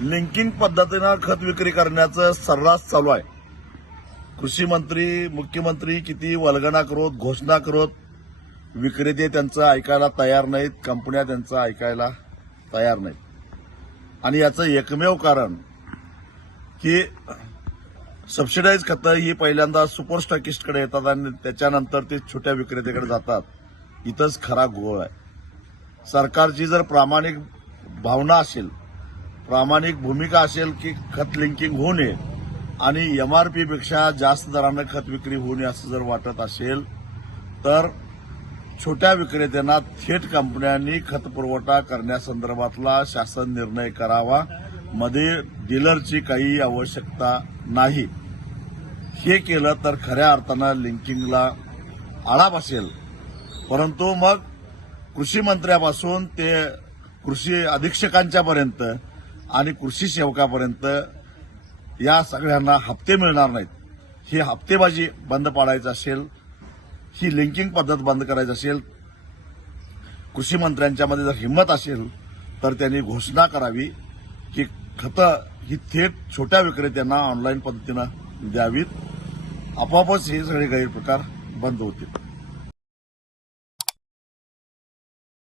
Linking पद्धतीनं खत विक्री करण्याचं सर्रास चालू आहे. कृषी मंत्री मुख्यमंत्री किती वल्गना करत घोषणा करत विक्रेते त्यांचं ऐकायला तयार नाहीत कंपन्या त्यांचं ऐकायला तयार नाहीत. आणि याचं एकमेव कारण की सबसिडाईज खतं ही पहिल्यांदा सुपर स्टॉकिस्टकडे येतात आणि त्याच्यानंतर ते छोट्या विक्रेत्याकडे जातात. इथंच खरा घोळ आहे. सरकारची जर प्रामाणिक भावना असेल प्रामाणिक भूमिका असेल की खत लिंकिंग होऊ नये आणि यम आर पीपेक्षा जास्त दरानं खत विक्री होऊ नये असं जर वाटत असेल तर छोट्या विक्रेत्यांना थेट कंपन्यांनी खत पुरवठा करण्यासंदर्भातला शासन निर्णय करावा. मध्ये डीलरची काही आवश्यकता नाही. हे केलं तर खऱ्या अर्थानं लिंकिंगला आळा बसेल. परंतु मग कृषी मंत्र्यापासून ते कृषी अधीक्षकांच्यापर्यंत आणि कृषी सेवकापर्यंत या सगळ्यांना हप्ते मिळणार नाहीत. ही हप्तेबाजी बंद पाडायची असेल ही लिंकिंग पद्धत बंद करायची असेल कृषी मंत्र्यांच्यामध्ये जर हिंमत असेल तर त्यांनी घोषणा करावी की खतं ही थेट छोट्या विक्रेत्यांना ऑनलाईन पद्धतीनं द्यावीत. आपोआपच हे सगळे गैरप्रकार बंद होतील.